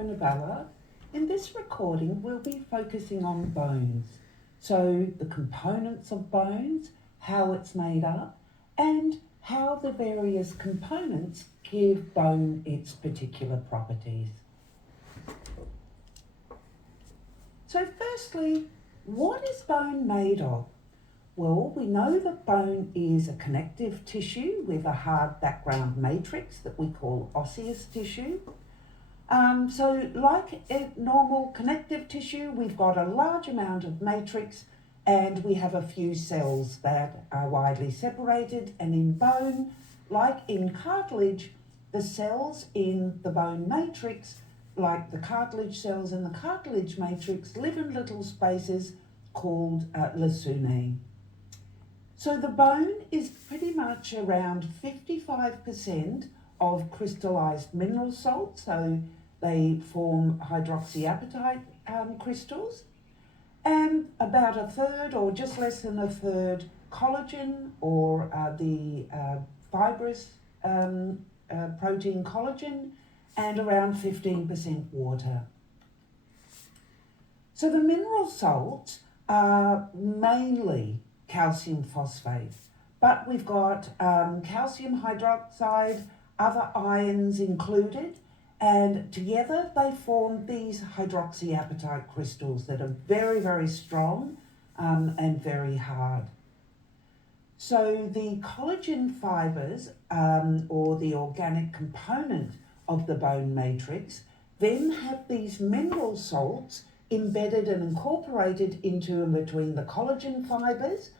Fiona Ballard. In this recording, we'll be focusing on bones. So, the components of bones, how it's made up, and how the various components give bone its particular properties. So, firstly, what is bone made of? Well, we know that bone is a connective tissue with a hard background matrix that we call osseous tissue. So like a normal connective tissue, we've got a large amount of matrix and we have a few cells that are widely separated. And in bone, like in cartilage, the cells in the bone matrix, like the cartilage cells in the cartilage matrix, live in little spaces called lacunae. So the bone is pretty much around 55% of crystallized mineral salts, so they form hydroxyapatite crystals, and about a third or just less than a third collagen or the fibrous protein collagen, and around 15% water. So the mineral salts are mainly calcium phosphate, but we've got calcium hydroxide, other ions included, and together they form these hydroxyapatite crystals that are very, very strong and very hard. So the collagen fibers, or the organic component of the bone matrix, then have these mineral salts embedded and incorporated into and between the collagen fibers.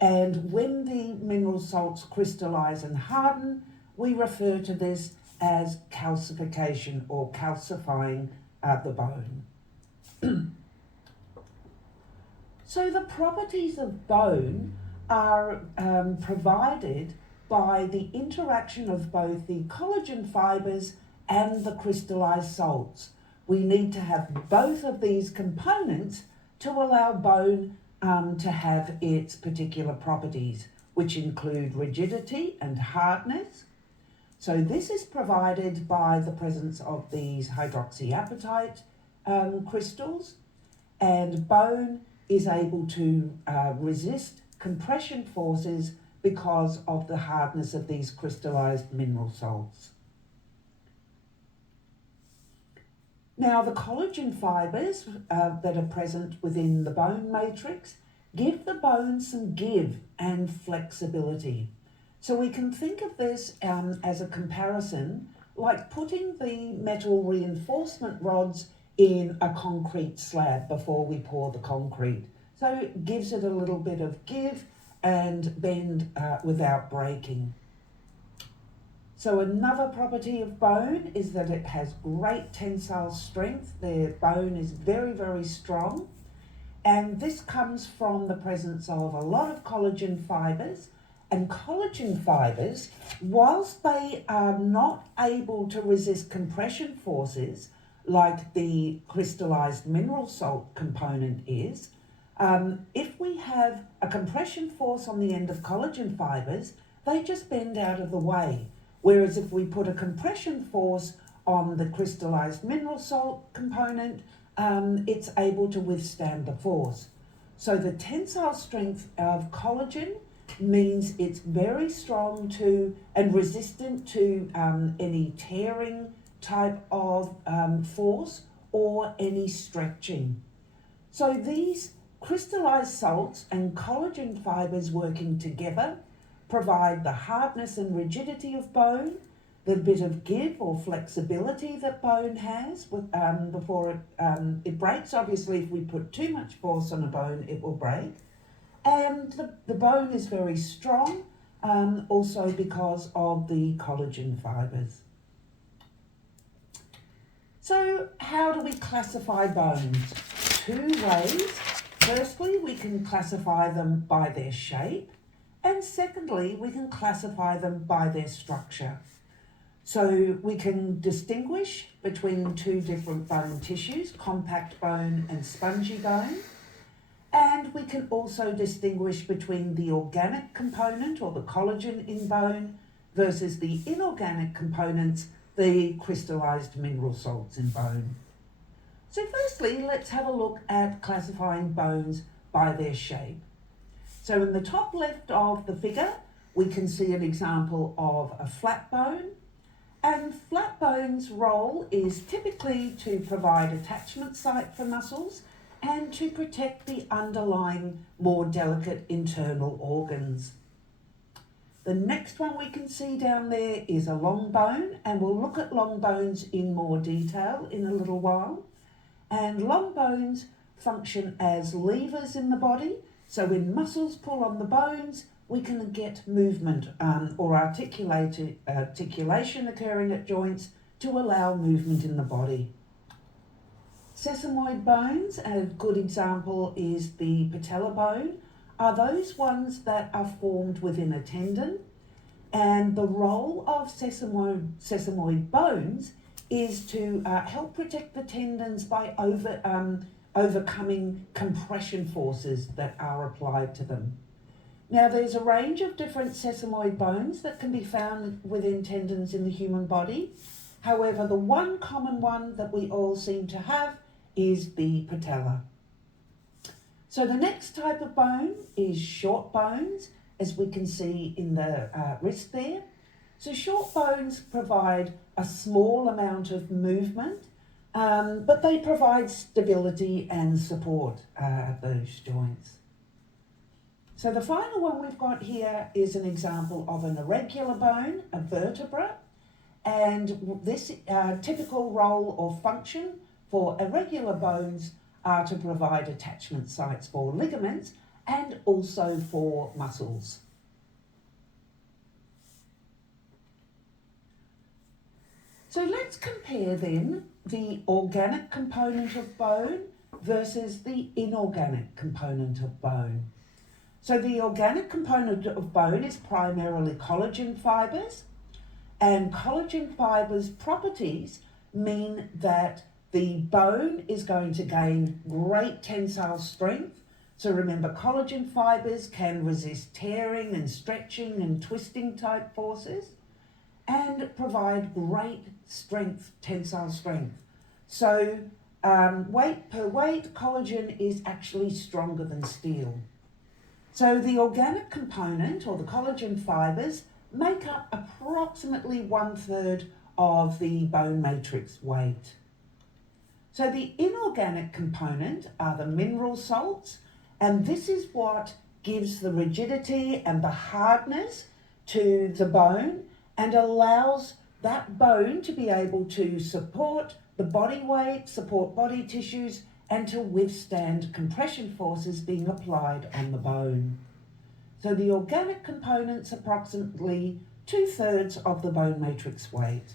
And when the mineral salts crystallize and harden, we refer to this as calcification or calcifying the bone. So the properties of bone are provided by the interaction of both the collagen fibers and the crystallized salts. We need to have both of these components to allow bone to have its particular properties, which include rigidity and hardness. So this is provided by the presence of these hydroxyapatite crystals, and bone is able to resist compression forces because of the hardness of these crystallized mineral salts. Now, the collagen fibers that are present within the bone matrix give the bone some give and flexibility. So we can think of this as a comparison like putting the metal reinforcement rods in a concrete slab before we pour the concrete. So it gives it a little bit of give and bend without breaking. So another property of bone is that it has great tensile strength. The bone is very, very strong. And this comes from the presence of a lot of collagen fibers. And collagen fibers, whilst they are not able to resist compression forces like the crystallized mineral salt component is, if we have a compression force on the end of collagen fibers, they just bend out of the way. Whereas if we put a compression force on the crystallized mineral salt component, it's able to withstand the force. So the tensile strength of collagen means it's very strong to and resistant to any tearing type of force or any stretching. So these crystallized salts and collagen fibers working together provide the hardness and rigidity of bone, the bit of give or flexibility that bone has before it breaks. Obviously, if we put too much force on a bone, it will break. And the bone is very strong, also because of the collagen fibers. So how do we classify bones? Two ways. Firstly, we can classify them by their shape. And secondly, we can classify them by their structure. So we can distinguish between two different bone tissues, compact bone and spongy bone. And we can also distinguish between the organic component or the collagen in bone versus the inorganic components the crystallized mineral salts in bone. So firstly, let's have a look at classifying bones by their shape. So in the top left of the figure, we can see an example of a flat bone. And flat bone's role is typically to provide attachment site for muscles and to protect the underlying more delicate internal organs. The next one we can see down there is a long bone, and we'll look at long bones in more detail in a little while. And long bones function as levers in the body, so when muscles pull on the bones, we can get movement or articulation occurring at joints to allow movement in the body. Sesamoid bones, a good example is the patella bone, are those ones that are formed within a tendon, and the role of sesamoid bones is to help protect the tendons by overcoming compression forces that are applied to them. Now, there's a range of different sesamoid bones that can be found within tendons in the human body. However, the one common one that we all seem to have is the patella. So the next type of bone is short bones, as we can see in the wrist there. So short bones provide a small amount of movement, but they provide stability and support at those joints. So the final one we've got here is an example of an irregular bone, a vertebra, and this typical role or function for irregular bones are to provide attachment sites for ligaments and also for muscles. So let's compare then the organic component of bone versus the inorganic component of bone. So the organic component of bone is primarily collagen fibres, and collagen fibres' properties mean that the bone is going to gain great tensile strength. So remember, collagen fibres can resist tearing and stretching and twisting type forces and provide great strength, tensile strength. So weight per weight, collagen is actually stronger than steel. So the organic component, or the collagen fibres, make up approximately 1/3 of the bone matrix weight. So the inorganic component are the mineral salts, and this is what gives the rigidity and the hardness to the bone and allows that bone to be able to support the body weight, support body tissues, and to withstand compression forces being applied on the bone. So the organic component's approximately 2/3 of the bone matrix weight.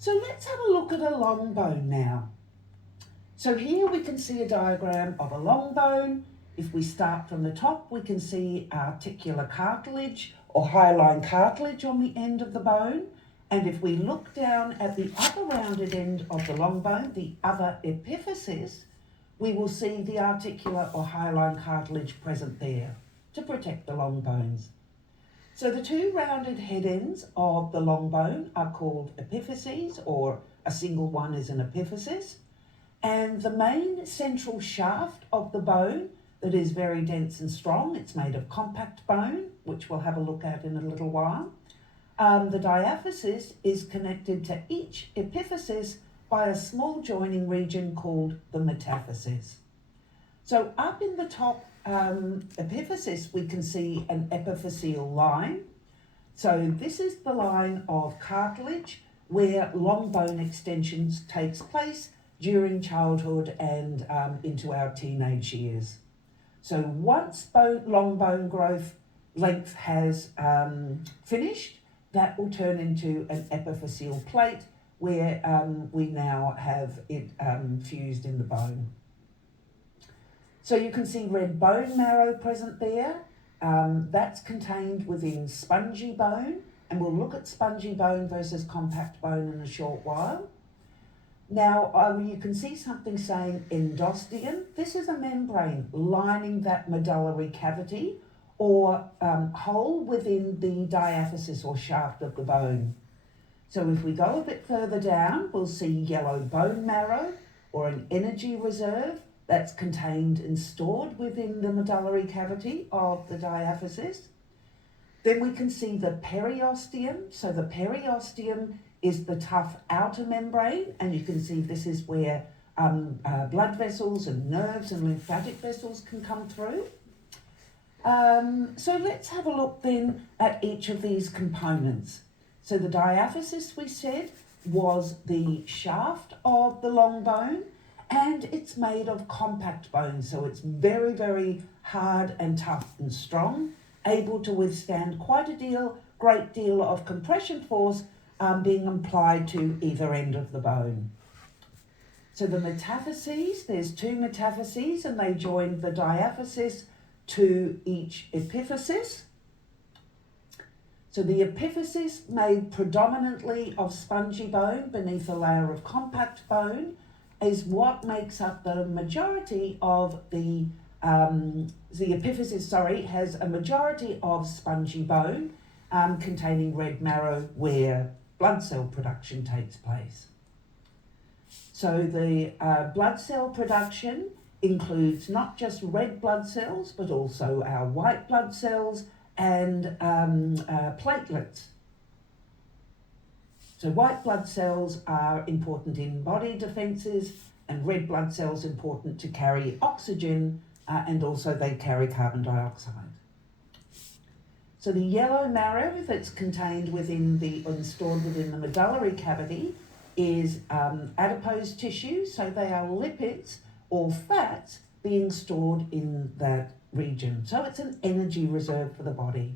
So let's have a look at a long bone now. So here we can see a diagram of a long bone. If we start from the top, we can see articular cartilage or hyaline cartilage on the end of the bone. And if we look down at the upper rounded end of the long bone, the other epiphysis, we will see the articular or hyaline cartilage present there to protect the long bones. So the two rounded head ends of the long bone are called epiphyses, or a single one is an epiphysis. And the main central shaft of the bone that is very dense and strong, it's made of compact bone, which we'll have a look at in a little while. The diaphysis is connected to each epiphysis by a small joining region called the metaphysis. So up in the top epiphysis, we can see an epiphyseal line. So this is the line of cartilage where long bone extensions takes place during childhood and into our teenage years. So once long bone growth length has finished, that will turn into an epiphyseal plate where we now have it fused in the bone. So you can see red bone marrow present there. That's contained within spongy bone, and we'll look at spongy bone versus compact bone in a short while. Now you can see something saying endosteum. This is a membrane lining that medullary cavity or hole within the diaphysis or shaft of the bone. So if we go a bit further down, we'll see yellow bone marrow, or an energy reserve that's contained and stored within the medullary cavity of the diaphysis. Then we can see the periosteum. So the periosteum is the tough outer membrane, and you can see this is where blood vessels and nerves and lymphatic vessels can come through. So let's have a look then at each of these components. So the diaphysis, we said, was the shaft of the long bone, and it's made of compact bone, so it's very, very hard and tough and strong, able to withstand quite a great deal of compression force being applied to either end of the bone. So the metaphyses, there's two metaphyses, and they join the diaphysis to each epiphysis. So the epiphysis, made predominantly of spongy bone beneath a layer of compact bone, is what makes up the majority of the epiphysis, has a majority of spongy bone containing red marrow where blood cell production takes place. So the blood cell production includes not just red blood cells, but also our white blood cells and platelets. So white blood cells are important in body defences, and red blood cells important to carry oxygen, and also they carry carbon dioxide. So the yellow marrow that's contained within and stored within the medullary cavity is adipose tissue, so they are lipids or fats being stored in that region. So it's an energy reserve for the body.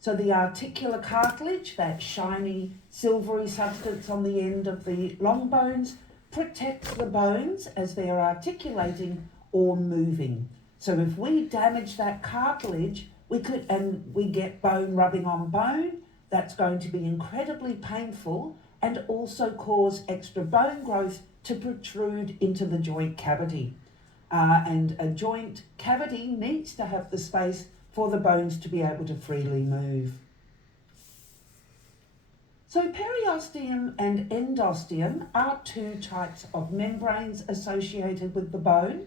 So the articular cartilage, that shiny silvery substance on the end of the long bones, protects the bones as they are articulating or moving. So if we damage that cartilage, we get bone rubbing on bone, that's going to be incredibly painful and also cause extra bone growth to protrude into the joint cavity. And a joint cavity needs to have the space for the bones to be able to freely move. So periosteum and endosteum are two types of membranes associated with the bone.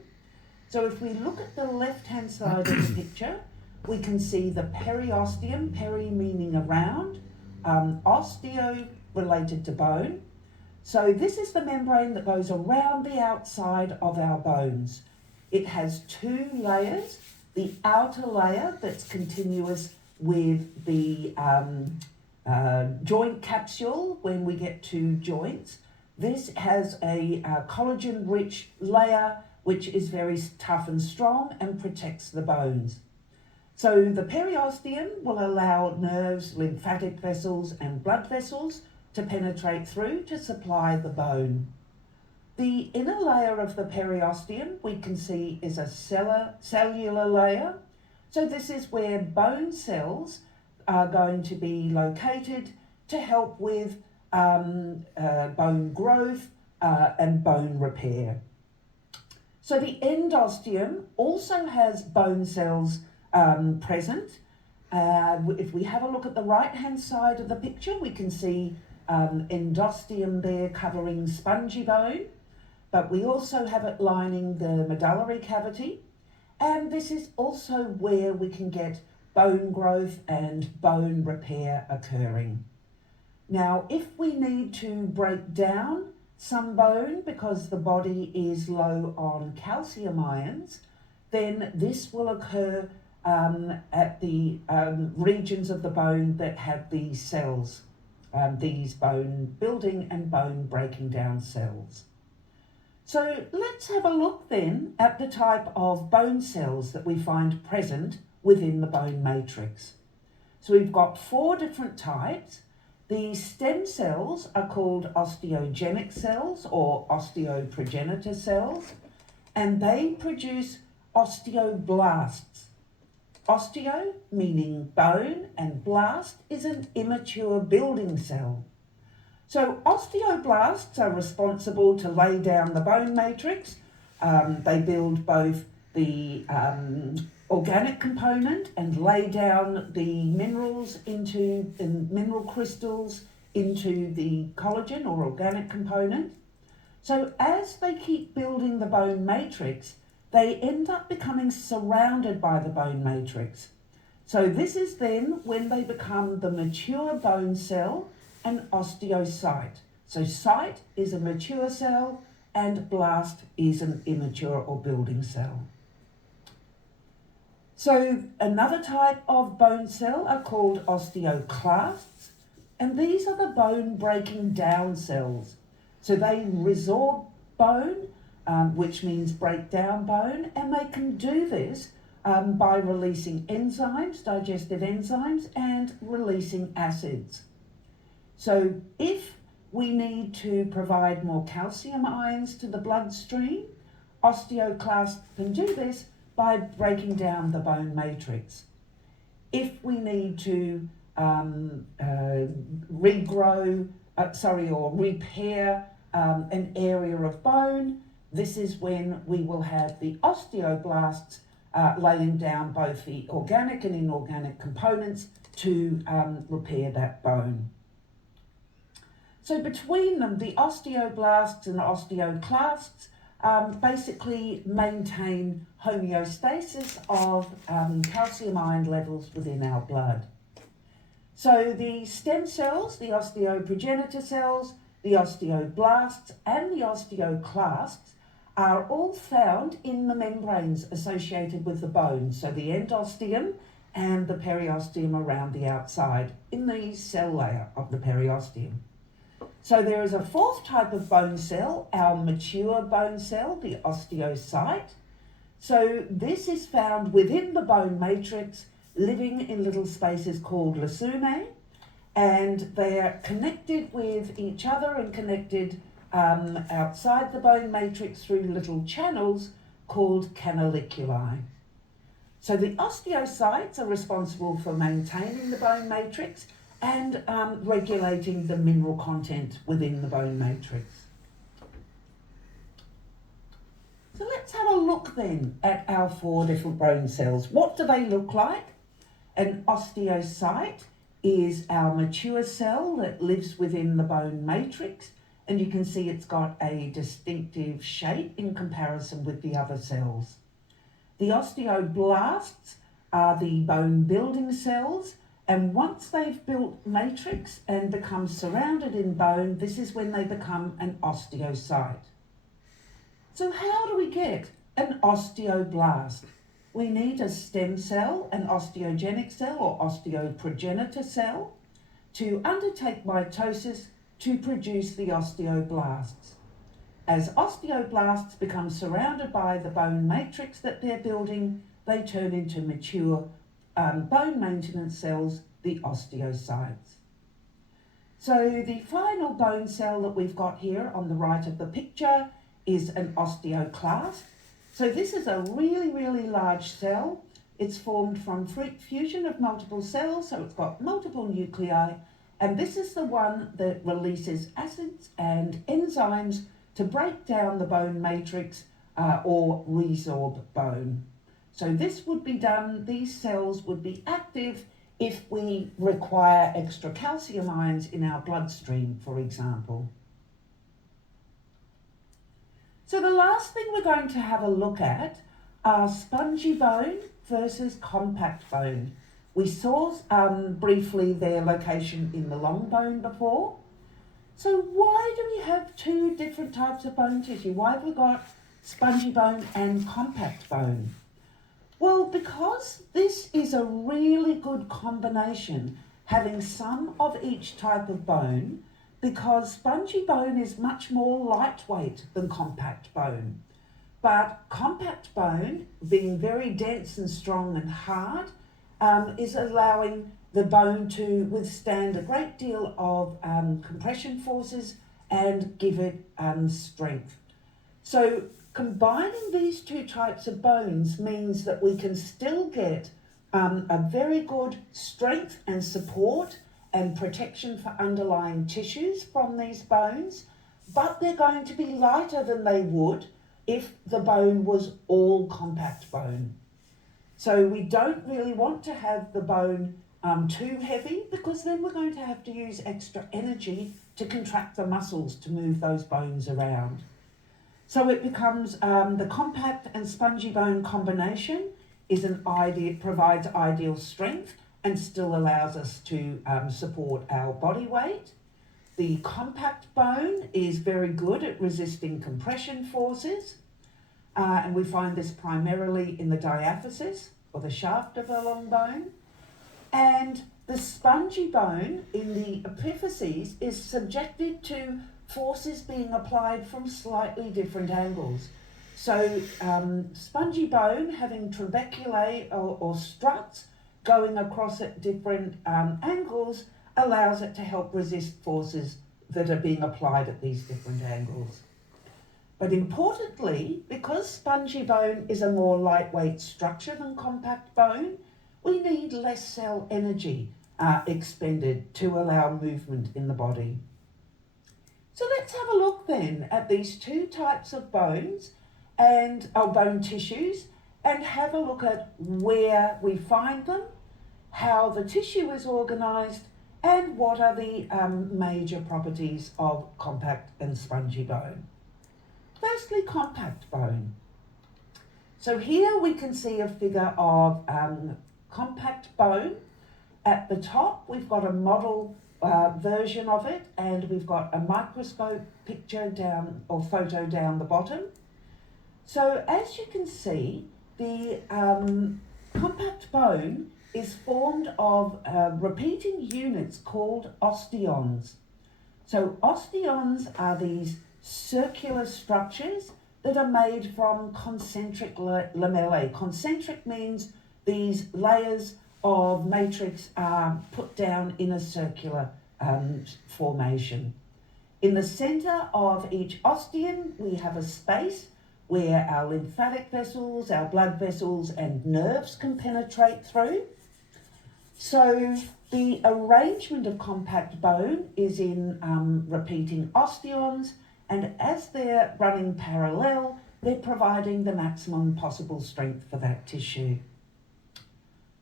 So if we look at the left-hand side of the picture, we can see the periosteum, peri meaning around, osteo related to bone. So this is the membrane that goes around the outside of our bones. It has two layers. The outer layer that's continuous with the joint capsule when we get to joints. This has a collagen-rich layer which is very tough and strong and protects the bones. So the periosteum will allow nerves, lymphatic vessels and blood vessels to penetrate through to supply the bone. The inner layer of the periosteum we can see is a cellular layer. So this is where bone cells are going to be located to help with bone growth and bone repair. So the endosteum also has bone cells present. If we have a look at the right-hand side of the picture, we can see endosteum there covering spongy bone, but we also have it lining the medullary cavity, and this is also where we can get bone growth and bone repair occurring. Now, if we need to break down some bone because the body is low on calcium ions, then this will occur at the regions of the bone that have these cells, these bone building and bone breaking down cells. So let's have a look then at the type of bone cells that we find present within the bone matrix. So we've got 4 different types. The stem cells are called osteogenic cells or osteoprogenitor cells, and they produce osteoblasts. Osteo meaning bone, and blast is an immature building cell. So osteoblasts are responsible to lay down the bone matrix. They build both the organic component and lay down the minerals into the mineral crystals into the collagen or organic component. So as they keep building the bone matrix, they end up becoming surrounded by the bone matrix. So this is then when they become the mature bone cell and osteocyte. So cyte is a mature cell and blast is an immature or building cell. So another type of bone cell are called osteoclasts, and these are the bone breaking down cells. So they resorb bone, which means break down bone, and they can do this by releasing enzymes, digestive enzymes, and releasing acids. So if we need to provide more calcium ions to the bloodstream, osteoclasts can do this by breaking down the bone matrix. If we need to repair an area of bone, this is when we will have the osteoblasts laying down both the organic and inorganic components to repair that bone. So between them, the osteoblasts and osteoclasts basically maintain homeostasis of calcium ion levels within our blood. So the stem cells, the osteoprogenitor cells, the osteoblasts and the osteoclasts are all found in the membranes associated with the bone, so the endosteum and the periosteum around the outside in the cell layer of the periosteum. So there is a fourth type of bone cell, our mature bone cell, the osteocyte. So this is found within the bone matrix, living in little spaces called lacunae, and they are connected with each other and connected outside the bone matrix through little channels called canaliculi. So the osteocytes are responsible for maintaining the bone matrix and regulating the mineral content within the bone matrix. So let's have a look then at our four different bone cells. What do they look like? An osteocyte is our mature cell that lives within the bone matrix, and you can see it's got a distinctive shape in comparison with the other cells. The osteoblasts are the bone building cells, and once they've built matrix and become surrounded in bone, this is when they become an osteocyte. So how do we get an osteoblast? We need a stem cell, an osteogenic cell or osteoprogenitor cell, to undertake mitosis to produce the osteoblasts. As osteoblasts become surrounded by the bone matrix that they're building, they turn into mature bone maintenance cells, the osteocytes. So the final bone cell that we've got here on the right of the picture is an osteoclast. So this is a really, really large cell. It's formed from fusion of multiple cells, so it's got multiple nuclei, and this is the one that releases acids and enzymes to break down the bone matrix or resorb bone. So this would be done, these cells would be active if we require extra calcium ions in our bloodstream, for example. So the last thing we're going to have a look at are spongy bone versus compact bone. We saw briefly their location in the long bone before. So why do we have two different types of bone tissue? Why have we got spongy bone and compact bone? Well, because this is a really good combination, having some of each type of bone, because spongy bone is much more lightweight than compact bone. But compact bone, being very dense and strong and hard, is allowing the bone to withstand a great deal of compression forces and give it strength. So combining these two types of bones means that we can still get a very good strength and support and protection for underlying tissues from these bones, but they're going to be lighter than they would if the bone was all compact bone. So we don't really want to have the bone too heavy, because then we're going to have to use extra energy to contract the muscles to move those bones around. So it becomes the compact and spongy bone combination provides ideal strength and still allows us to support our body weight. The compact bone is very good at resisting compression forces, and we find this primarily in the diaphysis, or the shaft of a long bone. And the spongy bone in the epiphyses is subjected to forces being applied from slightly different angles. So spongy bone having trabeculae or struts going across at different angles allows it to help resist forces that are being applied at these different angles. But importantly, because spongy bone is a more lightweight structure than compact bone, we need less cell energy expended to allow movement in the body. So let's have a look then at these two types of bones and bone tissues, and have a look at where we find them, how the tissue is organised, and what are the major properties of compact and spongy bone. Firstly, compact bone. So here we can see a figure of compact bone. At the top, we've got a model version of it, and we've got a microscope picture down, or photo down the bottom. So as you can see, the compact bone is formed of repeating units called osteons. So osteons are these circular structures that are made from concentric lamellae. Concentric means these layers of matrix are put down in a circular formation. In the centre of each osteon, we have a space where our lymphatic vessels, our blood vessels, and nerves can penetrate through. So the arrangement of compact bone is in repeating osteons, and as they're running parallel, they're providing the maximum possible strength for that tissue.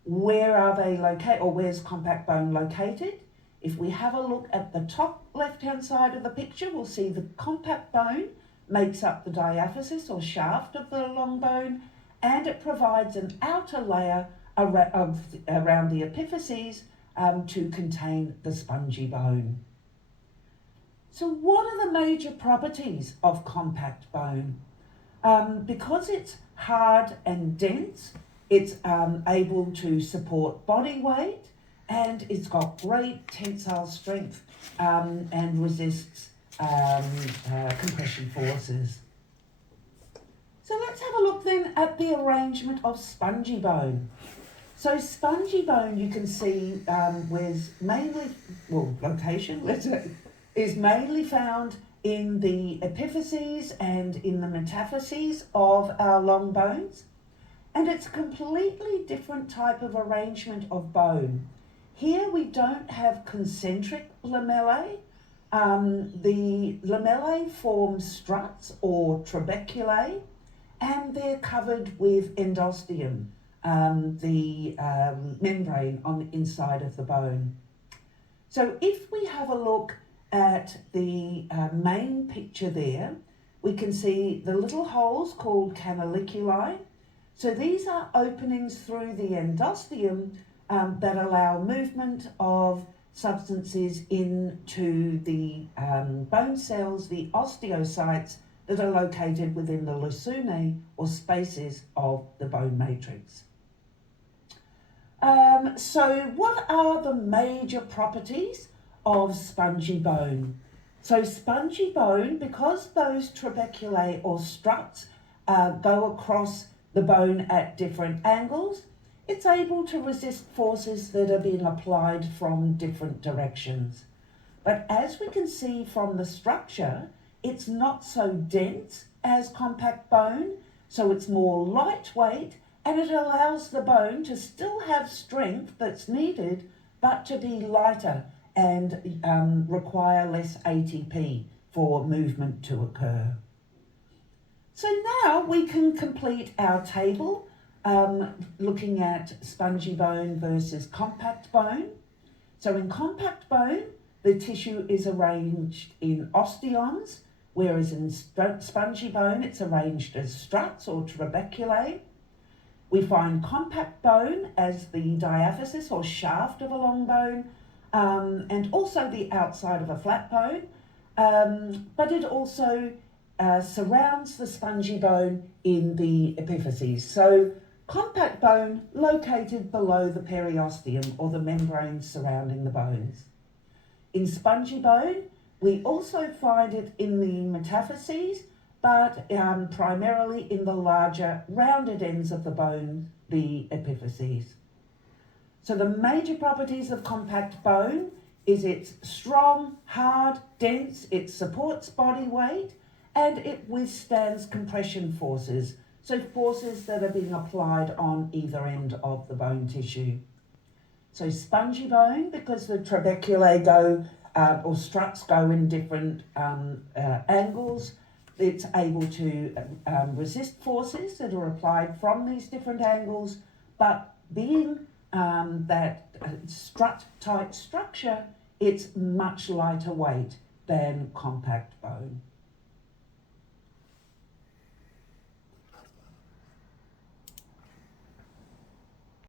Where are they located, or where's compact bone located? If we have a look at the top left-hand side of the picture, we'll see the compact bone makes up the diaphysis or shaft of the long bone, and it provides an outer layer around the epiphyses to contain the spongy bone. So what are the major properties of compact bone? Because it's hard and dense, it's able to support body weight, and it's got great tensile strength and resists compression forces. So let's have a look then at the arrangement of spongy bone. So spongy bone, you can see is mainly found in the epiphyses and in the metaphyses of our long bones. And it's a completely different type of arrangement of bone. Here we don't have concentric lamellae. The lamellae form struts or trabeculae, and they're covered with endosteum, the membrane on the inside of the bone. So if we have a look at the main picture there, we can see the little holes called canaliculi. So these are openings through the endosteum that allow movement of substances into the bone cells, the osteocytes, that are located within the lacunae or spaces of the bone matrix. So what are the major properties of spongy bone? So spongy bone, because those trabeculae or struts go across the bone at different angles, it's able to resist forces that are being applied from different directions. But as we can see from the structure, it's not so dense as compact bone, so it's more lightweight, and it allows the bone to still have strength that's needed, but to be lighter and require less ATP for movement to occur. So now we can complete our table looking at spongy bone versus compact bone. So in compact bone, the tissue is arranged in osteons, whereas in spongy bone, it's arranged as struts or trabeculae. We find compact bone as the diaphysis or shaft of a long bone, and also the outside of a flat bone, but it also surrounds the spongy bone in the epiphyses. So compact bone located below the periosteum or the membrane surrounding the bones. In spongy bone, we also find it in the metaphyses, but primarily in the larger rounded ends of the bone, the epiphyses. So the major properties of compact bone is it's strong, hard, dense, it supports body weight, and it withstands compression forces, so forces that are being applied on either end of the bone tissue. So spongy bone, because the trabeculae go, or struts go in different angles, it's able to resist forces that are applied from these different angles, but being that strut-type structure, it's much lighter weight than compact bone.